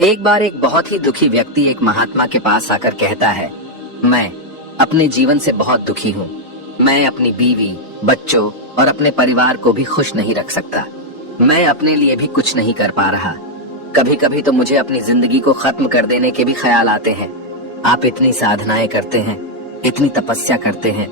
एक बार एक बहुत ही दुखी व्यक्ति एक महात्मा के पास आकर कहता है, मैं अपने जीवन से बहुत दुखी हूँ। मैं अपनी बीवी, बच्चों और अपने परिवार को भी खुश नहीं रख सकता। मैं अपने लिए भी कुछ नहीं कर पा रहा। कभी कभी तो मुझे अपनी जिंदगी को खत्म कर देने के भी ख्याल आते हैं। आप इतनी साधनाएं करते हैं, इतनी तपस्या करते हैं,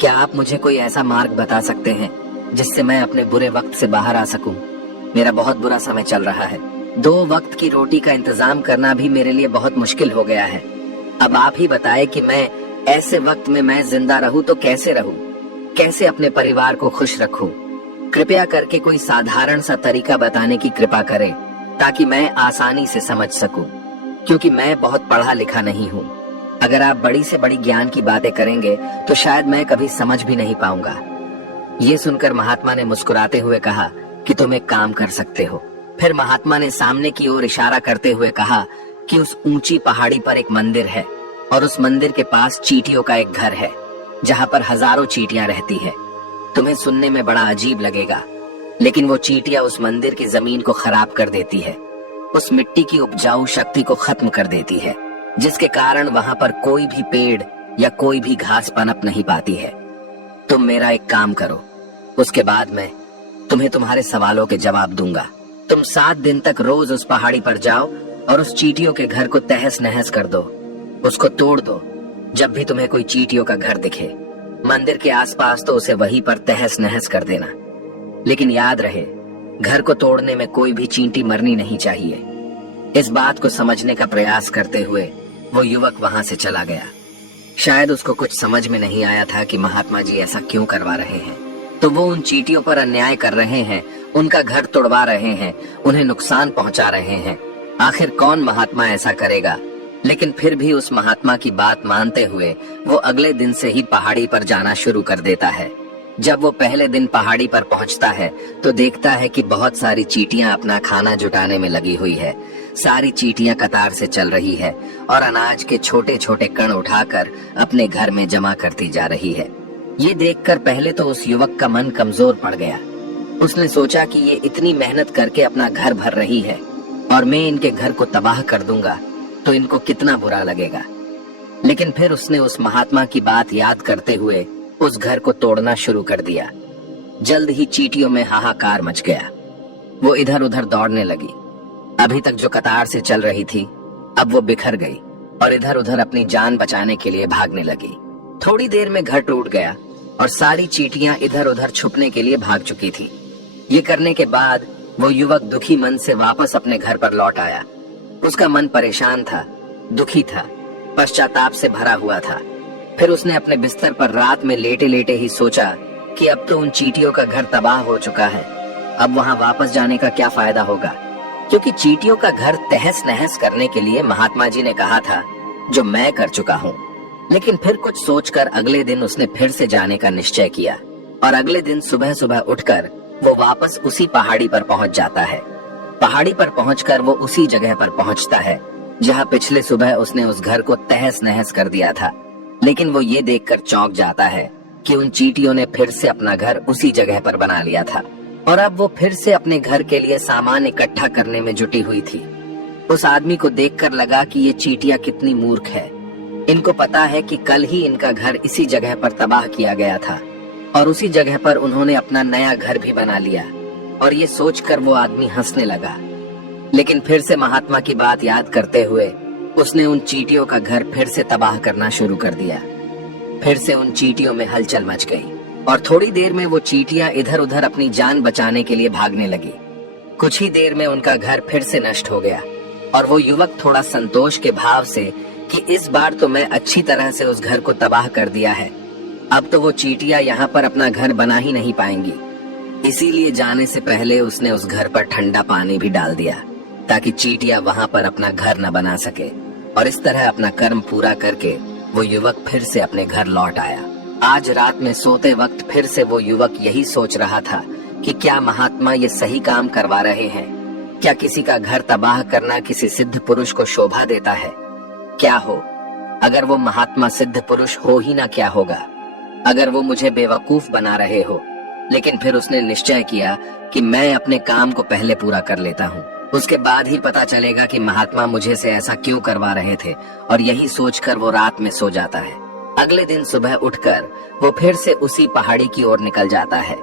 क्या आप मुझे कोई ऐसा मार्ग बता सकते हैं जिससे मैं अपने बुरे वक्त से बाहर आ सकूं? मेरा बहुत बुरा समय चल रहा है। 2 वक्त की रोटी का इंतजाम करना भी मेरे लिए बहुत मुश्किल हो गया है। अब आप ही बताएं कि मैं ऐसे वक्त में मैं जिंदा रहूं तो कैसे रहूं? कैसे अपने परिवार को खुश रखूं? कृपया करके कोई साधारण सा तरीका बताने की कृपा करें ताकि मैं आसानी से समझ सकूं, क्योंकि मैं बहुत पढ़ा लिखा नहीं हूं। अगर आप बड़ी से बड़ी ज्ञान की बातें करेंगे तो शायद मैं कभी समझ भी नहीं पाऊंगा। ये सुनकर महात्मा ने मुस्कुराते हुए कहा कि तुम एक काम कर सकते हो। फिर महात्मा ने सामने की ओर इशारा करते हुए कहा कि उस ऊंची पहाड़ी पर एक मंदिर है और उस मंदिर के पास चींटियों का एक घर है जहां पर हजारों चींटियां रहती है। तुम्हें सुनने में बड़ा अजीब लगेगा, लेकिन वो चींटियां उस मंदिर की जमीन को खराब कर देती है, उस मिट्टी की उपजाऊ शक्ति को खत्म कर देती है, जिसके कारण वहां पर कोई भी पेड़ या कोई भी घास पनप नहीं पाती है। तुम मेरा एक काम करो, उसके बाद मैं तुम्हें तुम्हारे सवालों के जवाब दूंगा। तुम 7 दिन तक रोज उस पहाड़ी पर जाओ और उस चींटियों के घर को तहस नहस कर दो, उसको तोड़ दो। जब भी तुम्हें कोई चींटियों का घर दिखे मंदिर के आसपास तो उसे वहीं पर तहस नहस कर देना, लेकिन याद रहे घर को तोड़ने में कोई भी चींटी मरनी नहीं चाहिए। इस बात को समझने का प्रयास करते हुए वो युवक वहां से चला गया। शायद उसको कुछ समझ में नहीं आया था कि महात्मा जी ऐसा क्यों करवा रहे हैं। तो वो उन चींटियों पर अन्याय कर रहे हैं, उनका घर तोड़वा रहे हैं, उन्हें नुकसान पहुंचा रहे हैं। आखिर कौन महात्मा ऐसा करेगा? लेकिन फिर भी उस महात्मा की बात मानते हुए वो अगले दिन से ही पहाड़ी पर जाना शुरू कर देता है। जब वो पहले दिन पहाड़ी पर पहुंचता है तो देखता है कि बहुत सारी चींटियां अपना खाना जुटाने में लगी हुई है। सारी चींटियां कतार से चल रही है और अनाज के छोटे छोटे कण उठाकर अपने घर में जमा करती जा रही है। ये देखकर पहले तो उस युवक का मन कमजोर पड़ गया। उसने सोचा कि ये इतनी मेहनत करके अपना घर भर रही है और मैं इनके घर को तबाह कर दूंगा तो इनको कितना बुरा लगेगा। लेकिन फिर उसने उस महात्मा की बात याद करते हुए उस घर को तोड़ना शुरू कर दिया। जल्द ही चींटियों में हाहाकार मच गया। वो इधर उधर दौड़ने लगी। अभी तक जो कतार से चल रही थी अब वो बिखर गई और इधर उधर अपनी जान बचाने के लिए भागने लगी। थोड़ी देर में घर टूट गया और सारी चींटियां इधर उधर छुपने के लिए भाग चुकी थी। ये करने के बाद वो युवक दुखी मन से वापस अपने घर पर लौट आया। उसका मन परेशान था, दुखी था, पश्चाताप से भरा हुआ था। फिर उसने अपने बिस्तर पर रात में लेटे लेटे ही सोचा कि अब तो उन चींटियों का घर तबाह हो चुका है, अब वहां वापस जाने का क्या फायदा होगा, क्योंकि चींटियों का घर तहस नहस करने के लिए महात्मा जी ने कहा था, जो मैं कर चुका हूँ। लेकिन फिर कुछ सोचकर अगले दिन उसने फिर से जाने का निश्चय किया और अगले दिन सुबह सुबह उठकर वो वापस उसी पहाड़ी पर पहुंच जाता है। पहाड़ी पर पहुंचकर वो उसी जगह पर पहुंचता है जहां पिछले सुबह उसने उस घर को तहस नहस कर दिया था। लेकिन वो ये देखकर चौंक जाता है कि उन चींटियों ने फिर से अपना घर उसी जगह पर बना लिया था और अब वो फिर से अपने घर के लिए सामान इकट्ठा करने में जुटी हुई थी। उस आदमी को देखकर लगा कि ये चींटियां कितनी मूर्ख है। इनको पता है कि कल ही इनका घर इसी जगह पर तबाह किया गया था और उसी जगह पर उन्होंने अपना नया घर भी बना लिया। और ये सोचकर वो आदमी हंसने लगा। लेकिन फिर से महात्मा की बात याद करते हुए उसने उन चींटियों का घर फिर से तबाह करना शुरू कर दिया। फिर से उन चींटियों में हलचल मच गई और थोड़ी देर में वो चींटियां इधर उधर अपनी जान बचाने के लिए भागने लगी। कुछ ही देर में उनका घर फिर से नष्ट हो गया और वो युवक थोड़ा संतोष के भाव से कि इस बार तो मैं अच्छी तरह से उस घर को तबाह कर दिया है, अब तो वो चींटियां यहाँ पर अपना घर बना ही नहीं पाएंगी। इसीलिए जाने से पहले उसने उस घर पर ठंडा पानी भी डाल दिया ताकि चींटियां वहां पर अपना घर न बना सके। और इस तरह अपना कर्म पूरा करके वो युवक फिर से अपने घर लौट आया। आज रात में सोते वक्त फिर से वो युवक यही सोच रहा था कि क्या महात्मा ये सही काम करवा रहे हैं? क्या किसी का घर तबाह करना किसी सिद्ध पुरुष को शोभा देता है? क्या हो अगर वो महात्मा सिद्ध पुरुष हो ही ना, क्या होगा अगर वो मुझे बेवकूफ बना रहे हो? लेकिन फिर उसने निश्चय किया कि मैं अपने काम को पहले पूरा कर लेता हूँ। उसके बाद ही पता चलेगा कि महात्मा मुझे से ऐसा क्यों करवा रहे थे, और यही सोचकर वो रात में सो जाता है। अगले दिन सुबह उठकर वो फिर से उसी पहाड़ी की ओर निकल जाता है।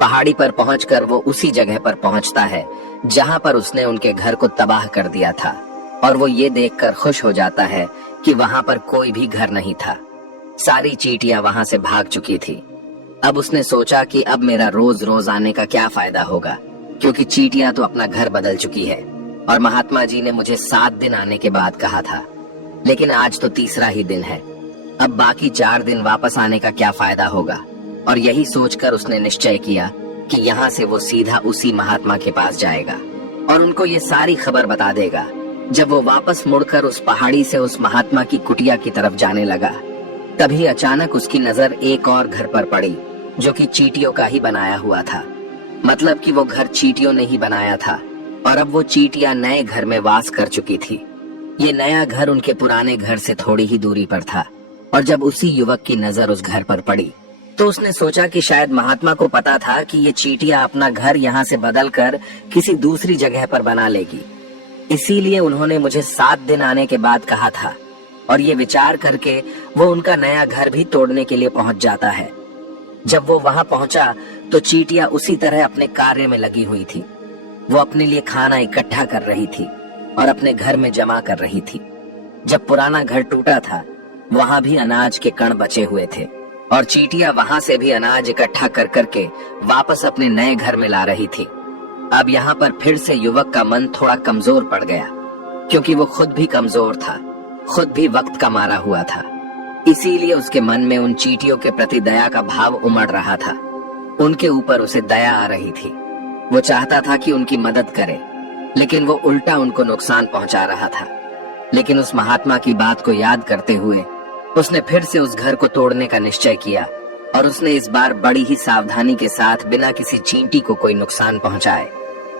पहाड़ी पर पहुंचकर वो उसी जगह पर पहुंचता है जहां पर उसने उनके घर को तबाह कर दिया था, और वो ये देखकर खुश हो जाता है कि वहां पर कोई भी घर नहीं था। सारी चींटियां वहां से भाग चुकी थी। अब उसने सोचा कि अब मेरा रोज रोज आने का क्या फायदा होगा, क्योंकि चींटियां तो अपना घर बदल चुकी है, और महात्मा जी ने मुझे 7 दिन आने के बाद कहा था, लेकिन आज तो तीसरा ही दिन है। अब बाकी 4 दिन वापस आने का क्या फायदा होगा। और यही सोचकर उसने निश्चय किया कि यहाँ से वो सीधा उसी महात्मा के पास जाएगा और उनको ये सारी खबर बता देगा। जब वो वापस मुड़कर उस पहाड़ी से उस महात्मा की कुटिया की तरफ जाने लगा, तभी अचानक उसकी नजर एक और घर पर पड़ी, जो कि चींटियों का ही बनाया हुआ था। मतलब कि वो घर चींटियों ने ही बनाया था, और अब वो चींटियां नए घर में वास कर चुकी थी। ये नया घर उनके पुराने घर से थोड़ी ही दूरी पर था, और जब उसी युवक की नजर उस घर पर पड़ी तो उसने सोचा कि शायद महात्मा को पता था कि ये चींटियां अपना घर यहाँ से बदलकर किसी दूसरी जगह पर बना लेगी, इसीलिए उन्होंने मुझे 7 दिन आने के बाद कहा था। और ये विचार करके वो उनका नया घर भी तोड़ने के लिए पहुंच जाता है। जब वो वहां पहुंचा तो चींटियां उसी तरह अपने कार्य में लगी हुई थी। वो अपने लिए खाना इकट्ठा कर रही थी और अपने घर में जमा कर रही थी। जब पुराना घर टूटा था, वहां भी अनाज के कण बचे हुए थे, और चींटियां वहां से भी अनाज इकट्ठा कर करके वापस अपने नए घर में ला रही थी। अब यहाँ पर फिर से युवक का मन थोड़ा कमजोर पड़ गया, क्योंकि वो खुद भी कमजोर था, खुद भी वक्त का मारा हुआ था। इसीलिए उसके मन में उन चींटियों के प्रति दया का भाव उमड़ रहा था। उनके ऊपर उसे दया आ रही थी। वो चाहता था कि उनकी मदद करे, लेकिन वो उल्टा उनको नुकसान पहुंचा रहा था। लेकिन उस महात्मा की बात को याद करते हुए उसने फिर से उस घर को तोड़ने का निश्चय किया, और उसने इस बार बड़ी ही सावधानी के साथ बिना किसी चींटी को कोई नुकसान पहुंचाए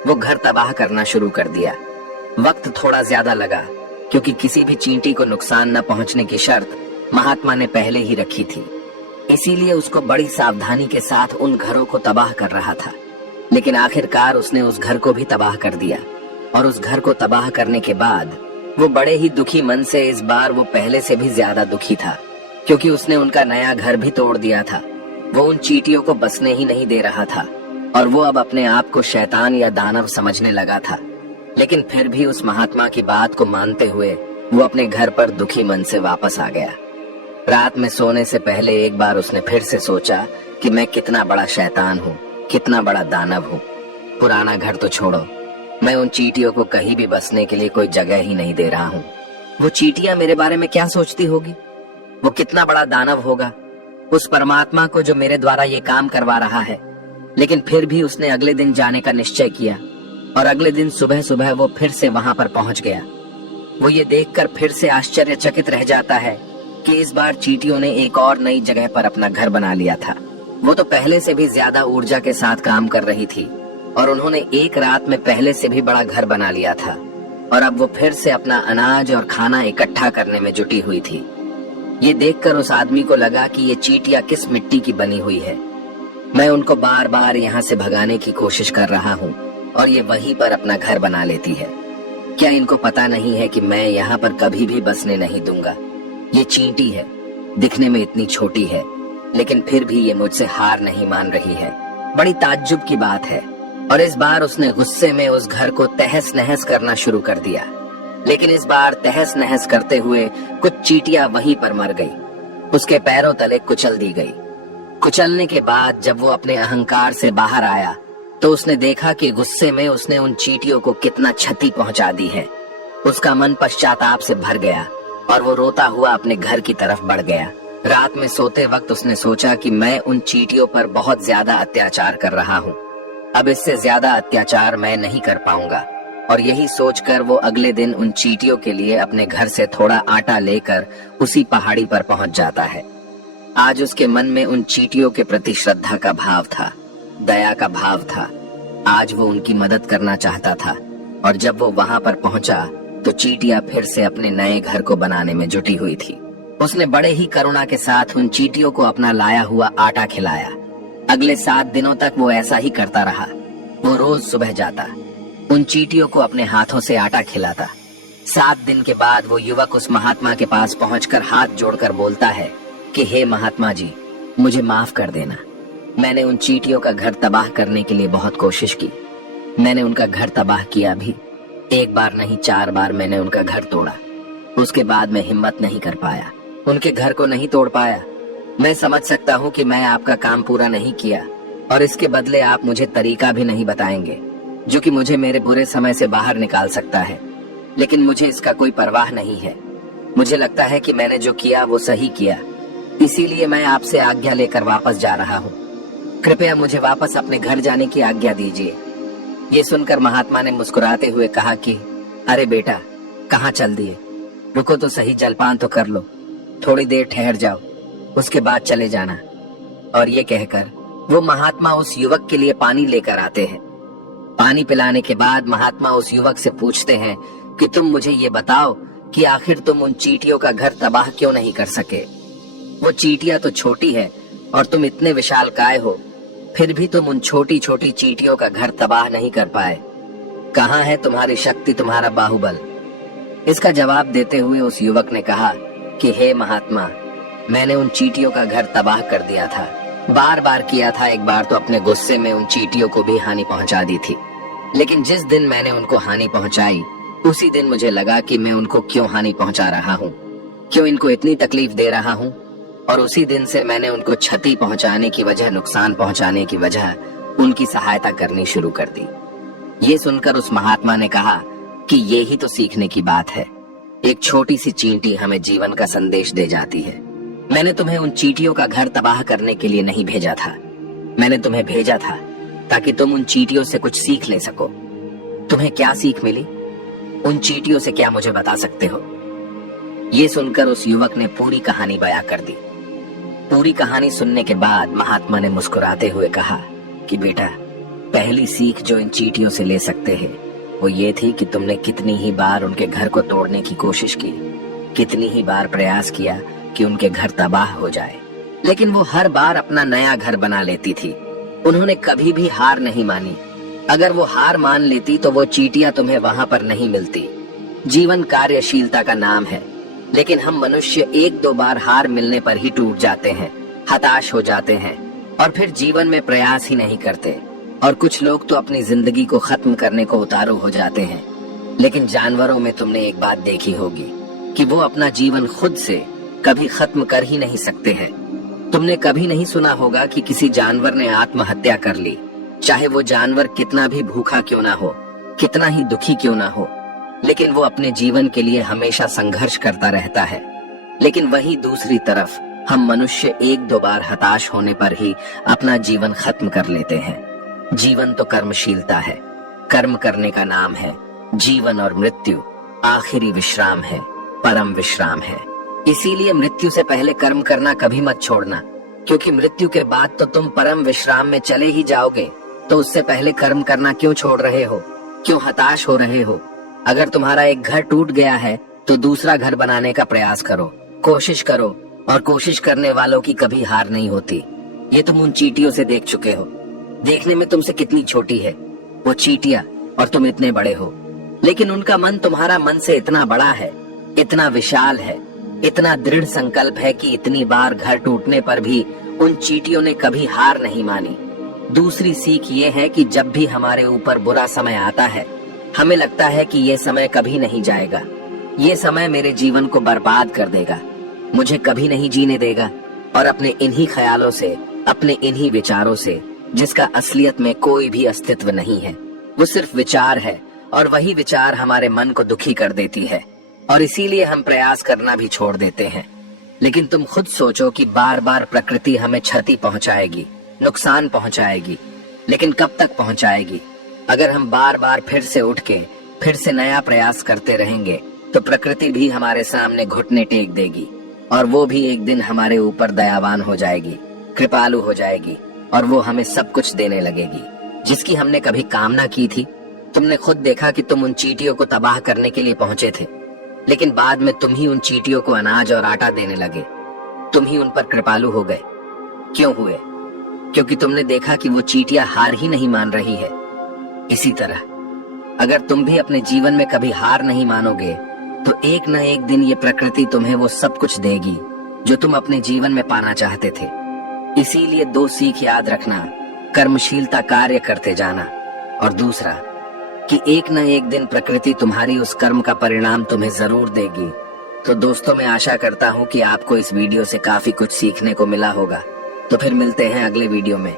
वो घर तबाह करना शुरू कर दिया। वक्त थोड़ा ज्यादा लगा, क्योंकि किसी भी चींटी को नुकसान न पहुंचने की शर्त महात्मा ने पहले ही रखी थी। इसीलिए उसको बड़ी सावधानी के साथ उन घरों को तबाह कर रहा था। लेकिन आखिरकार उसने उस घर को भी तबाह कर दिया, और उस घर को तबाह करने के बाद वो बड़े ही दुखी मन से, इस बार वो पहले से भी ज्यादा दुखी था, क्योंकि उसने उनका नया घर भी तोड़ दिया था। वो उन चींटियों को बसने ही नहीं दे रहा था, और वो अब अपने आप को शैतान या दानव समझने लगा था। लेकिन फिर भी उस महात्मा की बात को मानते हुए वो अपने घर पर दुखी मन से वापस आ गया। रात में सोने से पहले एक बार उसने फिर से सोचा कि मैं कितना बड़ा शैतान हूँ, कितना बड़ा दानव हूँ। पुराना घर तो छोड़ो, मैं उन चींटियों को कहीं भी बसने के लिए कोई जगह ही नहीं दे रहा हूँ। वो चींटियां मेरे बारे में क्या सोचती होगी? वो कितना बड़ा दानव होगा उस परमात्मा को जो मेरे द्वारा ये काम करवा रहा है। लेकिन फिर भी उसने अगले दिन जाने का निश्चय किया, और अगले दिन सुबह सुबह वो फिर से वहां पर पहुंच गया। वो ये देखकर फिर से आश्चर्यचकित रह जाता है कि इस बार चींटियों ने एक और नई जगह पर अपना घर बना लिया था। वो तो पहले से भी ज्यादा ऊर्जा के साथ काम कर रही थी, और उन्होंने एक रात में पहले से भी बड़ा घर बना लिया था, और अब वो फिर से अपना अनाज और खाना इकट्ठा करने में जुटी हुई थी। ये देखकर उस आदमी को लगा कि ये चींटियां किस मिट्टी की बनी हुई है। मैं उनको बार बार यहाँ से भगाने की कोशिश कर रहा हूँ, और ये वहीं पर अपना घर बना लेती है। क्या इनको पता नहीं है कि मैं यहाँ पर कभी भी बसने नहीं दूंगा? ये चींटी है, दिखने में इतनी छोटी है, लेकिन फिर भी ये मुझसे हार नहीं मान रही है। बड़ी ताज्जुब की बात है। और इस बार उसने गुस्से में उस घर को तहस नहस करना शुरू कर दिया। लेकिन इस बार तहस नहस करते हुए कुछ चींटियां वहीं पर मर गई, उसके पैरों तले कुचल दी गई। कुचलने के बाद जब वो अपने अहंकार से बाहर आया तो उसने देखा कि गुस्से में उसने उन चींटियों को कितना क्षति पहुंचा दी है। उसका मन पश्चाताप से भर गया, और वो रोता हुआ अपने घर की तरफ बढ़ गया। रात में सोते वक्त उसने सोचा कि मैं उन चींटियों पर बहुत ज्यादा अत्याचार कर रहा हूँ, अब इससे ज्यादा अत्याचार मैं नहीं कर पाऊंगा। और यही सोचकर वो अगले दिन उन चींटियों के लिए अपने घर से थोड़ा आटा लेकर उसी पहाड़ी पर पहुंच जाता है। आज उसके मन में उन चींटियों के प्रति श्रद्धा का भाव था, दया का भाव था। आज वो उनकी मदद करना चाहता था, और जब वो वहां पर पहुंचा तो चींटियां फिर से अपने नए घर को बनाने में जुटी हुई थी। उसने बड़े ही करुणा के साथ उन चींटियों को अपना लाया हुआ आटा खिलाया। अगले 7 दिनों तक वो ऐसा ही करता रहा। वो रोज सुबह जाता, उन चींटियों को अपने हाथों से आटा खिलाता। 7 दिन के बाद वो युवक उस महात्मा के पास पहुंचकर हाथ जोड़कर बोलता है कि हे महात्मा जी, मुझे माफ कर देना। मैंने उन चींटियों का घर तबाह करने के लिए बहुत कोशिश की। मैंने उनका घर तबाह किया भी। 1 बार नहीं 4 बार मैंने उनका घर तोड़ा। उसके बाद मैं हिम्मत नहीं कर पाया, उनके घर को नहीं तोड़ पाया। मैं समझ सकता हूँ कि मैं आपका काम पूरा नहीं किया और इसके बदले आप मुझे तरीका भी नहीं बताएंगे जो कि मुझे मेरे बुरे समय से बाहर निकाल सकता है। लेकिन मुझे इसका कोई परवाह नहीं है। मुझे लगता है कि मैंने जो किया वो सही किया, इसीलिए मैं आपसे आज्ञा लेकर वापस जा रहा हूँ। कृपया मुझे वापस अपने घर जाने की आज्ञा दीजिए। ये सुनकर महात्मा ने मुस्कुराते हुए कहा कि अरे बेटा, कहाँ चल दिए? रुको तो सही, जलपान तो कर लो। थोड़ी देर ठहर जाओ, उसके बाद चले जाना। और ये कहकर वो महात्मा उस युवक के लिए पानी लेकर आते हैं। पानी पिलाने के बाद महात्मा उस युवक से पूछते हैं कि तुम मुझे ये बताओ कि आखिर तुम उन चींटियों का घर तबाह क्यों नहीं कर सके? वो चींटियां तो छोटी है और तुम इतने विशालकाय हो, फिर भी तुम उन छोटी छोटी चींटियों का घर तबाह नहीं कर पाए। कहाँ है तुम्हारी शक्ति, तुम्हारा बाहुबल? इसका जवाब देते हुए उस युवक ने कहा कि हे महात्मा, मैंने उन चींटियों का घर तबाह कर दिया था। बार बार किया था। एक बार तो अपने गुस्से में उन चींटियों को भी हानि पहुंचा दी थी। लेकिन जिस दिन मैंने उनको हानि पहुंचाई, उसी दिन मुझे लगा कि मैं उनको क्यों हानि पहुंचा रहा हूँ, क्यों इनको इतनी तकलीफ दे रहा हूँ। और उसी दिन से मैंने उनको क्षति पहुंचाने की वजह, नुकसान पहुंचाने की वजह उनकी सहायता करनी शुरू कर दी। ये सुनकर उस महात्मा ने कहा कि ये ही तो सीखने की बात है। एक छोटी सी चींटी हमें जीवन का संदेश दे जाती है। मैंने तुम्हें उन चींटियों का घर तबाह करने के लिए नहीं भेजा था। मैंने तुम्हें भेजा था ताकि तुम उन चींटियों से कुछ सीख ले सको। तुम्हें क्या सीख मिली? उन चींटियों से क्या मुझे बता सकते हो? ये सुनकर उस युवक ने पूरी कहानी बयां कर दी। पूरी कहानी सुनने के बाद महात्मा ने मुस्कुराते हुए कहा कि बेटा, पहली सीख जो इन चींटियों से ले सकते हैं वो ये थी कि तुमने कितनी ही बार उनके घर को तोड़ने की कोशिश की, कितनी ही बार प्रयास किया कि उनके घर तबाह हो जाए, लेकिन वो हर बार अपना नया घर बना लेती थी। उन्होंने कभी भी हार नहीं मानी। अगर वो हार मान लेती तो वो चींटियां तुम्हें वहां पर नहीं मिलती। जीवन कार्यशीलता का नाम है, लेकिन हम मनुष्य 1-2 बार हार मिलने पर ही टूट जाते हैं, हताश हो जाते हैं और फिर जीवन में प्रयास ही नहीं करते। और कुछ लोग तो अपनी जिंदगी को खत्म करने को उतारू हो जाते हैं। लेकिन जानवरों में तुमने एक बात देखी होगी कि वो अपना जीवन खुद से कभी खत्म कर ही नहीं सकते हैं। तुमने कभी नहीं सुना होगा कि किसी जानवर ने आत्महत्या कर ली, चाहे वो जानवर कितना भी भूखा क्यों ना हो, कितना ही दुखी क्यों ना हो, लेकिन वो अपने जीवन के लिए हमेशा संघर्ष करता रहता है। लेकिन वहीं दूसरी तरफ हम मनुष्य 1-2 बार हताश होने पर ही अपना जीवन खत्म कर लेते हैं। जीवन तो कर्मशीलता है, कर्म करने का नाम है। जीवन और मृत्यु आखिरी विश्राम है, परम विश्राम है। इसीलिए मृत्यु से पहले कर्म करना कभी मत छोड़ना, क्योंकि मृत्यु के बाद तो तुम परम विश्राम में चले ही जाओगे। तो उससे पहले कर्म करना क्यों छोड़ रहे हो? क्यों हताश हो रहे हो? अगर तुम्हारा एक घर टूट गया है तो दूसरा घर बनाने का प्रयास करो, कोशिश करो, और कोशिश करने वालों की कभी हार नहीं होती। ये तुम उन चींटियों से देख चुके हो। देखने में तुमसे कितनी छोटी है वो चींटियां और तुम इतने बड़े हो, लेकिन उनका मन तुम्हारा मन से इतना बड़ा है, इतना विशाल है, इतना दृढ़ संकल्प है कि इतनी बार घर टूटने पर भी उन चींटियों ने कभी हार नहीं मानी। दूसरी सीख ये है कि जब भी हमारे ऊपर बुरा समय आता है, हमें लगता है कि ये समय कभी नहीं जाएगा, ये समय मेरे जीवन को बर्बाद कर देगा, मुझे कभी नहीं जीने देगा। और अपने इन्हीं ख्यालों से, अपने इन्हीं विचारों से, जिसका असलियत में कोई भी अस्तित्व नहीं है, वो सिर्फ विचार है, और वही विचार हमारे मन को दुखी कर देती है और इसीलिए हम प्रयास करना भी छोड़ देते हैं। लेकिन तुम खुद सोचो कि बार बार प्रकृति हमें क्षति पहुंचाएगी, नुकसान पहुंचाएगी, लेकिन कब तक पहुंचाएगी? अगर हम बार बार फिर से उठ के फिर से नया प्रयास करते रहेंगे तो प्रकृति भी हमारे सामने घुटने टेक देगी और वो भी एक दिन हमारे ऊपर दयावान हो जाएगी, कृपालु हो जाएगी और वो हमें सब कुछ देने लगेगी जिसकी हमने कभी कामना की थी। तुमने खुद देखा कि तुम उन चींटियों को तबाह करने के लिए पहुंचे थे, लेकिन बाद में तुम ही उन चींटियों को अनाज और आटा देने लगे, तुम ही उन पर कृपालु हो गए। क्यों हुए? क्योंकि तुमने देखा कि वो चींटियां हार ही नहीं मान रही है। इसी तरह अगर तुम भी अपने जीवन में कभी हार नहीं मानोगे तो एक न एक दिन ये प्रकृति तुम्हें वो सब कुछ देगी जो तुम अपने जीवन में पाना चाहते थे। इसीलिए 2 सीख याद रखना, कर्मशीलता कार्य करते जाना, और दूसरा कि एक न एक दिन प्रकृति तुम्हारी उस कर्म का परिणाम तुम्हें जरूर देगी। तो दोस्तों, मैं आशा करता हूँ कि आपको इस वीडियो से काफी कुछ सीखने को मिला होगा। तो फिर मिलते हैं अगले वीडियो में।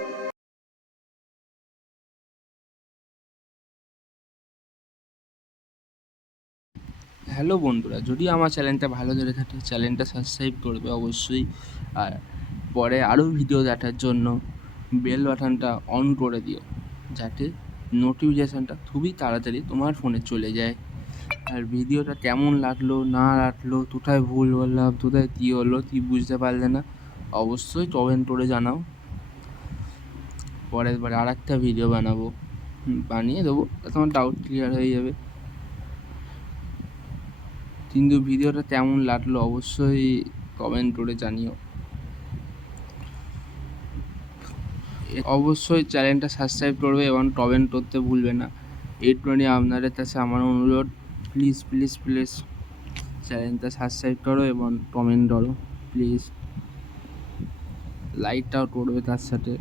হ্যালো বন্ধুরা, যদি আমার চ্যানেলটা ভালো লেগে থাকে চ্যানেলটা সাবস্ক্রাইব করবে অবশ্যই। আর পরে আরও ভিডিও দেখার জন্য বেল বাটনটা অন করে দিও, যাতে নোটিফিকেশানটা খুবই তাড়াতাড়ি তোমার ফোনে চলে যায়। আর ভিডিওটা কেমন লাগলো না লাগলো, কোথায় ভুল বললাম, কোথায় কী হলো, কী বুঝতে পারলে না, অবশ্যই কমেন্ট করে জানাও। পরের বার আর একটা ভিডিও বানিয়ে দেবো, তোমার ডাউট ক্লিয়ার হয়ে যাবে। কিন্তু ভিডিওটা কেমন লাগলো অবশ্যই কমেন্ট করে জানিও। অবশ্যই চ্যানেলটা সাবস্ক্রাইব করবে এবং কমেন্ট করতে ভুলবে না। এইটুখানি আপনাদের কাছে আমার অনুরোধ, প্লিজ প্লিজ প্লিজ চ্যানেলটা সাবস্ক্রাইব করো এবং কমেন্ট করো প্লিজ, লাইকটাও করবে তার সাথে।